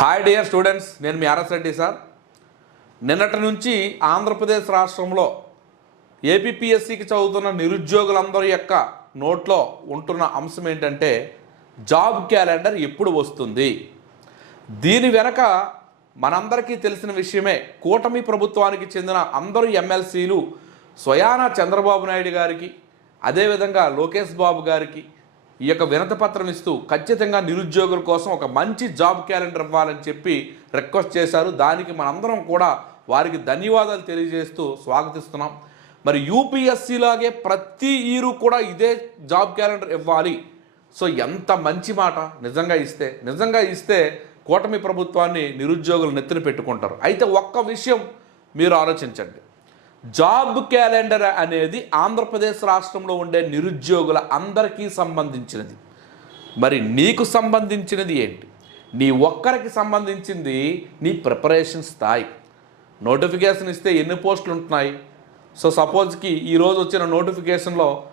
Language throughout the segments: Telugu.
హాయ్ డియర్ స్టూడెంట్స్ నేను మీ ఆర్ఎస్ రెడ్డి సార్. నిన్నటి నుంచి ఆంధ్రప్రదేశ్ రాష్ట్రంలో ఏపీపీఎస్సికి చదువుతున్న నిరుద్యోగులందరి యొక్క నోట్లో ఉంటున్న అంశం ఏంటంటే జాబ్ క్యాలెండర్ ఎప్పుడు వస్తుంది? దీని వెనక మనందరికీ తెలిసిన విషయమే కూటమి ప్రభుత్వానికి చెందిన అందరు ఎమ్మెల్సీలు స్వయానా చంద్రబాబు నాయుడు గారికి అదేవిధంగా లోకేష్ బాబు గారికి ఈ యొక్క వినతపత్రం ఇస్తూ ఖచ్చితంగా నిరుద్యోగుల కోసం ఒక మంచి జాబ్ క్యాలెండర్ ఇవ్వాలని చెప్పి రిక్వెస్ట్ చేశారు. దానికి మనందరం కూడా వారికి ధన్యవాదాలు తెలియజేస్తూ స్వాగతిస్తున్నాం. మరి యూపీఎస్సీలాగే ప్రతి ఈరు కూడా ఇదే జాబ్ క్యాలెండర్ ఇవ్వాలి. సో ఎంత మంచి మాట నిజంగా ఇస్తే నిజంగా ఇస్తే కూటమి ప్రభుత్వాన్ని నిరుద్యోగులు నెత్తిన పెట్టుకుంటారు. అయితే ఒక్క విషయం మీరు ఆలోచించండి. జాబ్ క్యాలెండర్ అనేది ఆంధ్రప్రదేశ్ రాష్ట్రంలో ఉండే నిరుద్యోగుల అందరికీ సంబంధించినది. మరి నీకు సంబంధించినది ఏంటి? నీ ఒక్కరికి సంబంధించింది నీ ప్రిపరేషన్ స్థాయి. నోటిఫికేషన్ ఇస్తే ఎన్ని పోస్టులు ఉంటున్నాయి? సో సపోజ్కి ఈరోజు వచ్చిన నోటిఫికేషన్లో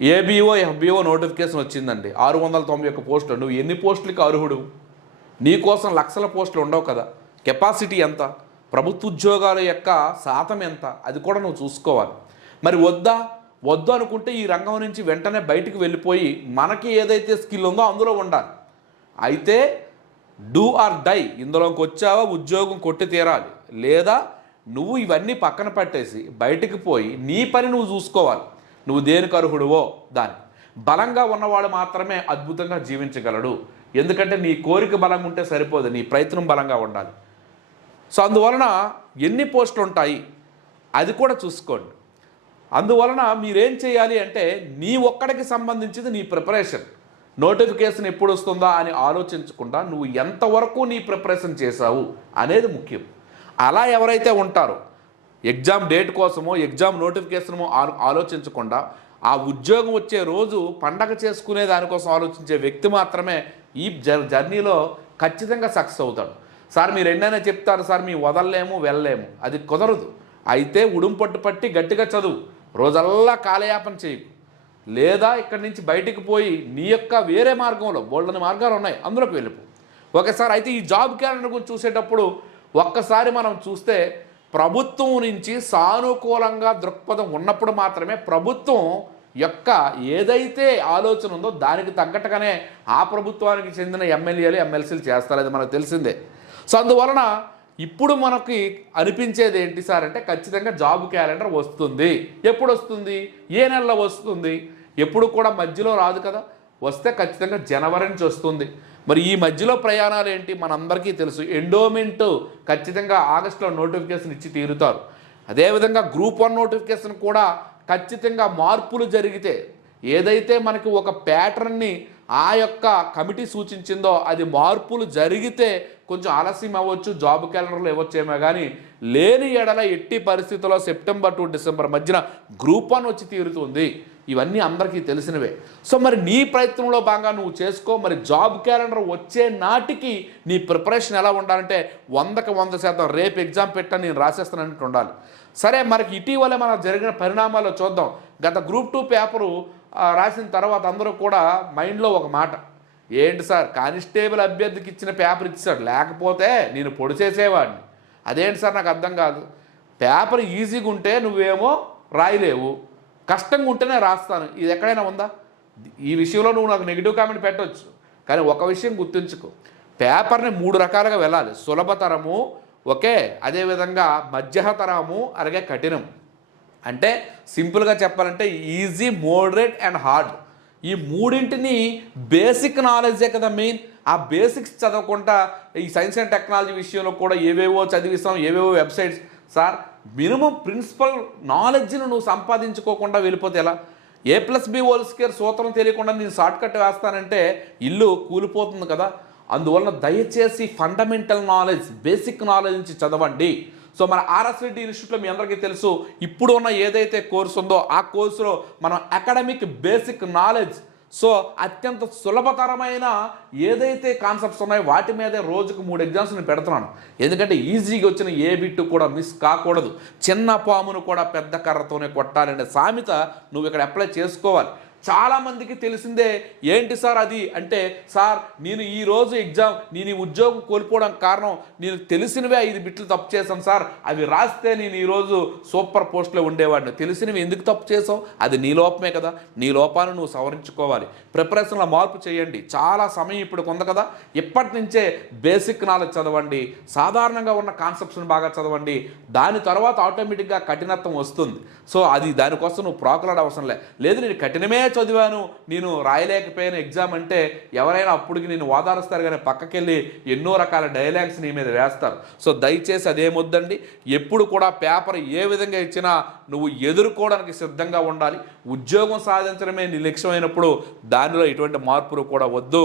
ఏబిఓ ఎఫ్బిఓ నోటిఫికేషన్ వచ్చిందండి. ఆరు వందల తొంభై ఒక్క పోస్టులు. నువ్వు ఎన్ని పోస్టులకి అర్హుడు? నీ కోసం లక్షల పోస్టులు ఉండవు కదా. కెపాసిటీ ఎంత? ప్రభుత్వ ఉద్యోగాల యొక్క శాతం ఎంత? అది కూడా నువ్వు చూసుకోవాలి. మరి వద్దా? వద్దు అనుకుంటే ఈ రంగం నుంచి వెంటనే బయటకు వెళ్ళిపోయి మనకి ఏదైతే స్కిల్ ఉందో అందులో ఉండాలి. అయితే డూ ఆర్ డై ఇందులోకి వచ్చావా ఉద్యోగం కొట్టి తీరాలి. లేదా నువ్వు ఇవన్నీ పక్కన పెట్టేసి బయటికి పోయి నీ పని నువ్వు చూసుకోవాలి. నువ్వు దేనికి అర్హుడువో దాని బలంగా ఉన్నవాడు మాత్రమే అద్భుతంగా జీవించగలడు. ఎందుకంటే నీ కోరిక బలంగా ఉంటే సరిపోదు. నీ ప్రయత్నం బలంగా ఉండాలి. సో అందువలన ఎన్ని పోస్టులు ఉంటాయి అది కూడా చూసుకోండి. అందువలన మీరేం చేయాలి అంటే నీ ఒక్కడికి సంబంధించింది నీ ప్రిపరేషన్. నోటిఫికేషన్ ఎప్పుడు వస్తుందా అని ఆలోచించకుండా నువ్వు ఎంతవరకు నీ ప్రిపరేషన్ చేశావు అనేది ముఖ్యం. అలా ఎవరైతే ఉంటారో ఎగ్జామ్ డేట్ కోసమో ఎగ్జామ్ నోటిఫికేషనమో ఆలోచించకుండా ఆ ఉద్యోగం వచ్చే రోజు పండగ చేసుకునే దానికోసం ఆలోచించే వ్యక్తి మాత్రమే ఈ జర్ జర్నీలో ఖచ్చితంగా సక్సెస్ అవుతాడు. సార్ మీరు ఎన్నైనా చెప్తారు సార్ మీ వదలలేము వెళ్ళలేము. అది కుదరదు. అయితే ఉడుంపట్టు పట్టి గట్టిగా చదువు. రోజల్లా కాలయాపన చేయకు. లేదా ఇక్కడి నుంచి బయటికి పోయి నీ యొక్క వేరే మార్గంలో బోల్డని మార్గాలు ఉన్నాయి అందులోకి వెళ్ళిపో. ఒకసారి అయితే ఈ జాబ్ క్యాలెండర్ గురించి చూసేటప్పుడు ఒక్కసారి మనం చూస్తే ప్రభుత్వం నుంచి సానుకూలంగా దృక్పథం ఉన్నప్పుడు మాత్రమే ప్రభుత్వం యొక్క ఏదైతే ఆలోచన ఉందో దానికి తగ్గట్టుగానే ఆ ప్రభుత్వానికి చెందిన ఎమ్మెల్యేలు ఎమ్మెల్సీలు చేస్తారు అది మనకు తెలిసిందే. సో అందువలన ఇప్పుడు మనకి అనిపించేది ఏంటి సార్ అంటే ఖచ్చితంగా జాబ్ క్యాలెండర్ వస్తుంది. ఎప్పుడు వస్తుంది? ఏ నెలలో వస్తుంది? ఎప్పుడు కూడా మధ్యలో రాదు కదా. వస్తే ఖచ్చితంగా జనవరి నుంచి వస్తుంది. మరి ఈ మధ్యలో ప్రయాణాలు ఏంటి? మనందరికీ తెలుసు. ఎండోమెంట్ ఖచ్చితంగా ఆగస్టులో నోటిఫికేషన్ ఇచ్చి తీరుతారు. అదేవిధంగా గ్రూప్ వన్ నోటిఫికేషన్ కూడా ఖచ్చితంగా మార్పులు జరిగితే ఏదైతే మనకి ఒక ప్యాటర్న్ని ఆ యొక్క కమిటీ సూచించిందో అది మార్పులు జరిగితే కొంచెం ఆలస్యం అవ్వచ్చు జాబ్ క్యాలెండర్లో ఇవ్వచ్చేమో కానీ లేని ఎడల ఎట్టి పరిస్థితుల్లో సెప్టెంబర్ టు డిసెంబర్ మధ్యన గ్రూప్ వన్ వచ్చి తీరుతుంది. ఇవన్నీ అందరికీ తెలిసినవే. సో మరి నీ ప్రయత్నంలో బాగా నువ్వు చేసుకో మరి జాబ్ క్యాలెండర్ వచ్చే నాటికి నీ ప్రిపరేషన్ ఎలా ఉండాలంటే వందకి వంద శాతం రేపు ఎగ్జామ్ పెట్టని నేను రాసేస్తానన్నట్టు ఉండాలి. సరే మనకి ఇటీవల మన జరిగిన పరిణామాలు చూద్దాం. గత గ్రూప్ టూ పేపరు రాసిన తర్వాత అందరూ కూడా మైండ్లో ఒక మాట ఏంటి సార్ కానిస్టేబుల్ అభ్యర్థికి ఇచ్చిన పేపర్ ఇచ్చాడు లేకపోతే నేను పొడి చేసేవాడిని. అదేంటి సార్ నాకు అర్థం కాదు. పేపర్ ఈజీగా ఉంటే నువ్వేమో రాయలేవు కష్టంగా ఉంటేనే రాస్తాను. ఇది ఎక్కడైనా ఉందా? ఈ విషయంలో నువ్వు నాకు నెగిటివ్ కామెంట్ పెట్టవచ్చు కానీ ఒక విషయం గుర్తుంచుకో. పేపర్ని మూడు రకాలుగా వెళ్ళాలి సులభతరము ఓకే అదేవిధంగా మధ్యతరము అలాగే కఠినం అంటే సింపుల్గా చెప్పాలంటే ఈజీ మోడరేట్ అండ్ హార్డ్. ఈ మూడింటిని బేసిక్ నాలెడ్జే కదా మెయిన్. ఆ బేసిక్స్ చదవకుండా ఈ సైన్స్ అండ్ టెక్నాలజీ విషయంలో కూడా ఏవేవో చదివిస్తాం ఏవేవో వెబ్సైట్స్. సార్ మినిమం ప్రిన్సిపల్ నాలెడ్జ్ను నువ్వు సంపాదించుకోకుండా వెళ్ళిపోతే ఎలా? A plus B whole square సూత్రం తెలియకుండా నేను షార్ట్ కట్ వేస్తానంటే ఇల్లు కూలిపోతుంది కదా. అందువలన దయచేసి ఫండమెంటల్ నాలెడ్జ్ బేసిక్ నాలెడ్జ్ నుంచి చదవండి. సో మన ఆర్ఎస్ రెడ్డి ఇన్స్టిట్యూట్లో మీ అందరికీ తెలుసు ఇప్పుడు ఉన్న ఏదైతే కోర్సు ఉందో ఆ కోర్సులో మనం అకాడమిక్ బేసిక్ నాలెడ్జ్ సో అత్యంత సులభతరమైన ఏదైతే కాన్సెప్ట్స్ ఉన్నాయో వాటి మీదే రోజుకు మూడు ఎగ్జామ్స్ నేను పెడుతున్నాను. ఎందుకంటే ఈజీగా వచ్చిన ఏ బిట్టు కూడా మిస్ కాకూడదు. చిన్న పామును కూడా పెద్ద కర్రతోనే కొట్టాలనే సామెత నువ్వు ఇక్కడ అప్లై చేసుకోవాలి. చాలామందికి తెలిసిందే ఏంటి సార్ అది? అంటే సార్ నేను ఈరోజు ఎగ్జామ్ నేను ఈ ఉద్యోగం కోల్పోవడం కారణం నేను తెలిసినవే ఐదు బిట్లు తప్పు చేశాను సార్. అవి రాస్తే నేను ఈరోజు సూపర్ పోస్ట్లో ఉండేవాడిని. తెలిసినవి ఎందుకు తప్పు చేసావు అది నీ లోపమే కదా. నీ లోపాన్ని నువ్వు సవరించుకోవాలి. ప్రిపరేషన్లో మార్పు చేయండి. చాలా సమయం ఇప్పుడు ఉంది కదా. ఇప్పటి నుంచే బేసిక్ నాలెడ్జ్ చదవండి. సాధారణంగా ఉన్న కాన్సెప్ట్స్ని బాగా చదవండి. దాని తర్వాత ఆటోమేటిక్గా కఠినత్వం వస్తుంది. సో అది దానికోసం నువ్వు ప్రాకులాడ అవసరం లేదు లేదు నేను కఠినమే చదివాను నేను రాయలేకపోయాను. ఎగ్జామ్ అంటే ఎవరైనా అప్పటికి నేను ఓదారుస్తారు కానీ పక్కకెళ్ళి ఎన్నో రకాల డైలాగ్స్ నీ మీద వేస్తారు. సో దయచేసి అదేమొద్దండి ఎప్పుడు కూడా పేపర్ ఏ విధంగా ఇచ్చినా నువ్వు ఎదుర్కోవడానికి సిద్ధంగా ఉండాలి. ఉద్యోగం సాధించడమే నీ లక్ష్యమైనప్పుడు దానిలో ఎటువంటి మార్పులు కూడా వద్దు.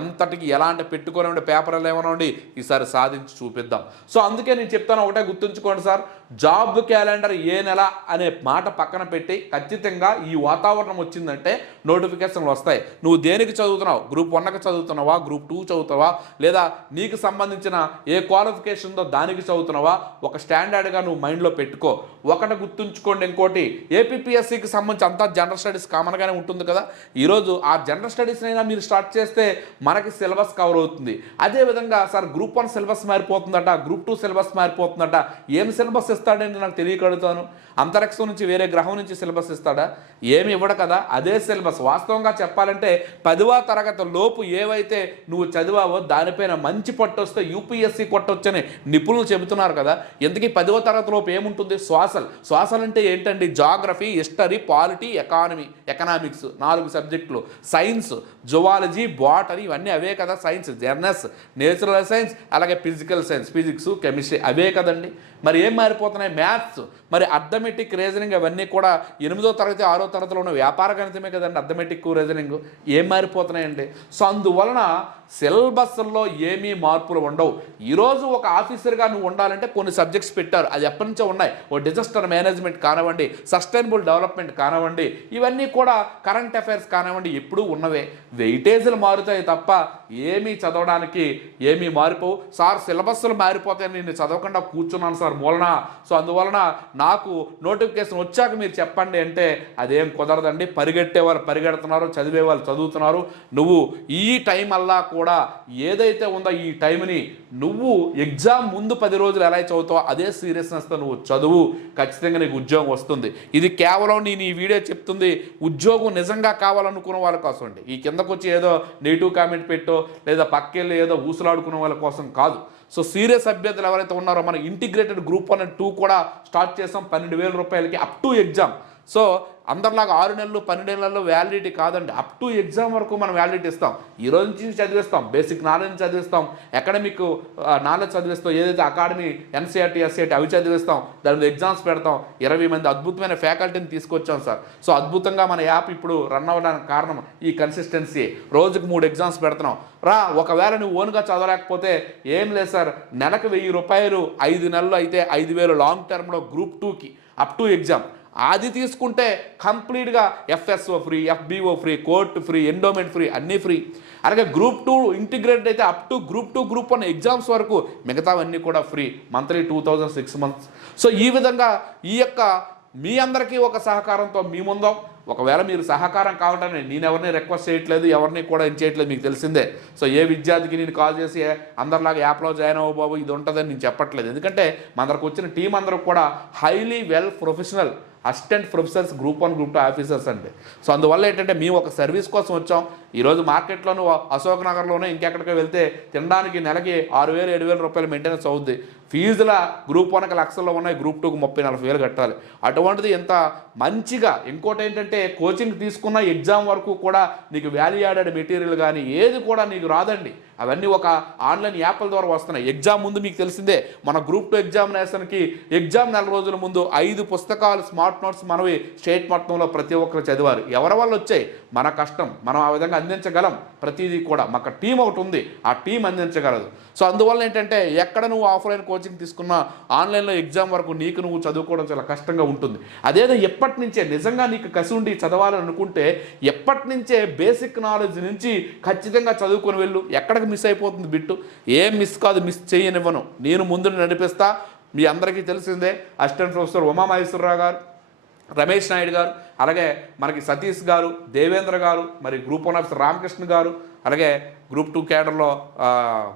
ఎంతటికి ఎలాంటి పెట్టుకునే పేపర్లు ఏమైనా ఉండి ఈసారి సాధించి చూపిద్దాం. సో అందుకే నేను చెప్తాను ఒకటే గుర్తుంచుకోండి సార్. జాబ్ క్యాలెండర్ ఏ నెల అనే మాట పక్కన పెట్టి ఖచ్చితంగా ఈ వాతావరణం వచ్చిందంటే నోటిఫికేషన్లు వస్తాయి. నువ్వు దేనికి చదువుతున్నావు? గ్రూప్ వన్కి చదువుతున్నావా? గ్రూప్ టూ చదువుతావా? లేదా నీకు సంబంధించిన ఏ క్వాలిఫికేషన్ ఉందో దానికి చదువుతున్నావా? ఒక స్టాండర్డ్గా నువ్వు మైండ్లో పెట్టుకో. ఒకటి గుర్తుంచుకోండి ఇంకోటి. ఏపీఎస్సికి సంబంధించి అంతా జనరల్ స్టడీస్ కామన్గానే ఉంటుంది కదా. ఈరోజు ఆ జనరల్ స్టడీస్ అయినా మీరు స్టార్ట్ చేస్తే మనకి సిలబస్ కవర్ అవుతుంది. అదేవిధంగా సార్ గ్రూప్ వన్ సిలబస్ మారిపోతుందట గ్రూప్ టూ సిలబస్ మారిపోతుందట. ఏం సిలబస్ ఇస్తాడంటే నాకు తెలియగలుగుతాను అంతరిక్షం నుంచి వేరే గ్రహం నుంచి సిలబస్ ఇస్తాడా? ఏమి ఇవ్వడు కదా. అదే సిలబస్ వాస్తవంగా చెప్పాలంటే పదివ తరగతి లోపు ఏవైతే నువ్వు చదివావో దానిపైన మంచి పట్టు వస్తే యూపీఎస్సీ కొట్టొచ్చని నిపుణులు చెబుతున్నారు కదా. ఇంతకీ పదవ తరగతి లోపు ఏముంటుంది? శ్వాసలు. శ్వాసలు అంటే ఏంటండి? Geography history polity economy economics నాలుగు సబ్జెక్టులు. సైన్స్ జువాలజీ బాటనీ ఇవన్నీ అవే కదా సైన్స్. జర్నస్ నేచురల్ సైన్స్ అలాగే ఫిజికల్ సైన్స్. ఫిజిక్స్ కెమిస్ట్రీ అవే కదండి. మరి ఏం మారిపోతున్నాయి? మ్యాథ్స్. మరి అర్థమెటిక్ రీజనింగ్ అవన్నీ కూడా ఎనిమిదో తరగతి ఆరో తరగతిలో ఉన్న వ్యాపార గణితమే కదండి అర్థమెటిక్ రీజనింగ్ ఏం మారిపోతున్నాయండి? సో అందువలన సిలబస్లో ఏమీ మార్పులు ఉండవు. ఈరోజు ఒక ఆఫీసర్గా నువ్వు ఉండాలంటే కొన్ని సబ్జెక్ట్స్ పెట్టారు. అది ఎప్పటి నుంచో ఉన్నాయి. ఓ డిజాస్టర్ మేనేజ్మెంట్ కానివ్వండి సస్టైనబుల్ డెవలప్మెంట్ కానివ్వండి ఇవన్నీ కూడా కరెంట్ అఫైర్స్ కానివ్వండి ఎప్పుడూ ఉన్నవే. వెయిటేజీలు మారుతాయి తప్ప ఏమీ చదవడానికి ఏమీ మారిపోవు. సార్ సిలబస్లు మారిపోతాయని నేను చదవకుండా కూర్చున్నాను సార్ మూలన. సో అందువలన నాకు నోటిఫికేషన్ వచ్చాక మీరు చెప్పండి అంటే అదేం కుదరదండి. పరిగెట్టే వాళ్ళు పరిగెడుతున్నారు చదివే వాళ్ళు చదువుతున్నారు. నువ్వు ఈ టైం అల్లా కూడా ఏదైతే ఉందో ఈ టైంని నువ్వు ఎగ్జామ్ ముందు పది రోజులు ఎలా చదువుతావో అదే సీరియస్నెస్తో నువ్వు చదువు. ఖచ్చితంగా నీకు ఉద్యోగం వస్తుంది. ఇది కేవలం నేను ఈ వీడియో చెప్తుంది ఉద్యోగం నిజంగా కావాలనుకున్న వాళ్ళ కోసం అండి. ఈ కిందకు వచ్చి ఏదో నెగిటివ్ కామెంట్ పెట్టో లేదా పక్కెళ్ళి ఏదో ఊసులాడుకున్న వాళ్ళ కోసం కాదు. సో సీరియస్ అభ్యర్థులు ఎవరైతే ఉన్నారో మన integrated group one and two కూడా స్టార్ట్ చేసాం. పన్నెండు వేల రూపాయలకి అప్ టు ఎగ్జామ్. సో అందరిలాగా ఆరు నెలలు పన్నెండు నెలల్లో వ్యాలిడిటీ కాదండి. అప్ టు ఎగ్జామ్ వరకు మనం వ్యాలిడిటీ ఇస్తాం. ఈ రోజు నుంచి చదివిస్తాం. బేసిక్ నాలెడ్జ్ చదివిస్తాం. అకాడమిక్ నాలెడ్జ్ చదివిస్తాం. ఏదైతే అకాడమీ ఎన్సీఆర్టీ ఎస్సీఆర్టీ అవి చదివిస్తాం. దాని మీద ఎగ్జామ్స్ పెడతాం. ఇరవై మంది అద్భుతమైన ఫ్యాకల్టీని తీసుకొచ్చాం సార్. సో అద్భుతంగా మన యాప్ ఇప్పుడు రన్ అవ్వడానికి కారణం ఈ కన్సిస్టెన్సీ రోజుకు మూడు ఎగ్జామ్స్ పెడుతున్నాం. రా ఒకవేళ నువ్వు ఓన్గా చదవలేకపోతే ఏం లేదు సార్. నెలకు వెయ్యి రూపాయలు ఐదు నెలలు అయితే ఐదు వేలు లాంగ్ టర్మ్లో గ్రూప్ టూకి అప్ టు ఎగ్జామ్ అది తీసుకుంటే కంప్లీట్గా FSO free FBO free court free endowment free అన్నీ ఫ్రీ. అలాగే గ్రూప్ టూ ఇంటిగ్రేటెడ్ అయితే up to group two group one exams వరకు మిగతావన్నీ కూడా free monthly two thousand six months. So ఈ విధంగా ఈ యొక్క మీ అందరికీ ఒక సహకారంతో మీ ముందో ఒకవేళ మీరు సహకారం కావటాన్ని నేను ఎవరిని రిక్వెస్ట్ చేయట్లేదు ఎవరిని కూడా ఏం చేయట్లేదు మీకు తెలిసిందే. సో ఏ విద్యార్థికి నేను కాల్ చేసి అందరిలాగా యాప్లో జాయిన్ అవ్వ బాబు ఇది ఉంటుందని నేను చెప్పట్లేదు. ఎందుకంటే మనకు వచ్చిన టీం అందరూ కూడా highly well professional assistant professors group one group two officers అండి. సో అందువల్ల ఏంటంటే మేము ఒక సర్వీస్ కోసం వచ్చాం. ఈరోజు మార్కెట్లోనూ అశోక్ నగర్లోనే ఇంకెక్కడికి వెళ్తే తినడానికి నెలకి ఆరు వేలు ఏడు వేల రూపాయలు మెయింటెనెన్స్ అవుద్ది. ఫీజుల గ్రూప్ వన్కి లక్షల్లో ఉన్నాయి గ్రూప్ టూకి ముప్పై నలభై వేలు కట్టాలి. అటువంటిది ఎంత మంచిగా ఇంకోటి ఏంటంటే కోచింగ్ తీసుకున్న ఎగ్జామ్ వరకు కూడా నీకు వాల్యూ యాడెడ్ మెటీరియల్ కానీ ఏది కూడా నీకు రాదండి. అవన్నీ ఒక ఆన్లైన్ యాప్ల ద్వారా వస్తున్నాయి. ఎగ్జామ్ ముందు మీకు తెలిసిందే మన గ్రూప్ టూ ఎగ్జామినేషన్కి ఎగ్జామ్ నెల రోజుల ముందు ఐదు పుస్తకాలు స్మార్ట్ నోట్స్ మనవి స్టేట్ మొత్తంలో ప్రతి ఒక్కరు చదివారు. ఎవరి వల్ల వచ్చాయి? మన కష్టం. మనం ఆ విధంగా అందించగలం. ప్రతిదీ కూడా మాకు టీం ఒకటి ఉంది. ఆ టీం అందించగలదు. సో అందువల్ల ఏంటంటే ఎక్కడ నువ్వు ఆఫ్లైన్ కోచింగ్ తీసుకున్నా ఆన్లైన్లో ఎగ్జామ్ వరకు నీకు నువ్వు చదువుకోవడం చాలా కష్టంగా ఉంటుంది. అదేదో ఎప్పటి నుంచే నిజంగా నీకు కసి ఉండి చదవాలని అనుకుంటే ఎప్పటి నుంచే బేసిక్ నాలెడ్జ్ నుంచి ఖచ్చితంగా చదువుకొని వెళ్ళు. ఎక్కడికి మిస్ అయిపోతుంది బిట్టు. ఏం మిస్ కాదు మిస్ చేయనివ్వను. నేను ముందు నడిపిస్తా. మీ అందరికీ తెలిసిందే అసిస్టెంట్ ప్రొఫెసర్ ఉమామహేశ్వరరావు గారు రమేష్ నాయుడు గారు అలాగే మనకి సతీష్ గారు దేవేంద్ర గారు మరి గ్రూప్ వన్ ఆఫీసర్ రామకృష్ణ గారు అలాగే గ్రూప్ టూ క్యాడర్లో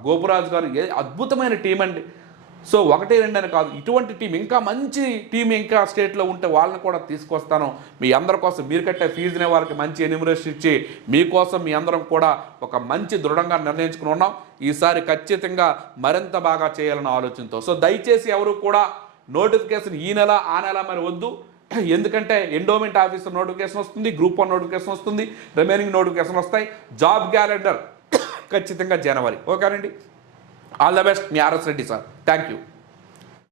గోపురాజు గారు. ఏ అద్భుతమైన టీం అండి. సో ఒకటి రెండు అని కాదు. ఇటువంటి టీం ఇంకా మంచి టీం ఇంకా స్టేట్లో ఉంటే వాళ్ళని కూడా తీసుకొస్తాను. మీ అందరి కోసం మీరు కట్టే ఫీజునే వారికి మంచి ఎన్యూమరేషన్ ఇచ్చి మీకోసం మీ అందరం కూడా ఒక మంచి దృఢంగా నిర్ణయించుకుని ఉన్నాం. ఈసారి ఖచ్చితంగా మరింత బాగా చేయాలన్న ఆలోచనతో. సో దయచేసి ఎవరు కూడా నోటిఫికేషన్ ఈ నెల ఆ నెల మరి వద్దు. ఎందుకంటే ఎండోమెంట్ ఆఫీసర్ నోటిఫికేషన్ వస్తుంది గ్రూప్ వన్ నోటిఫికేషన్ వస్తుంది రిమైనింగ్ నోటిఫికేషన్ వస్తాయి. జాబ్ క్యాలెండర్ ఖచ్చితంగా జనవరి. ఓకేనండి? All the best, Miaras Reddy sir. Thank you.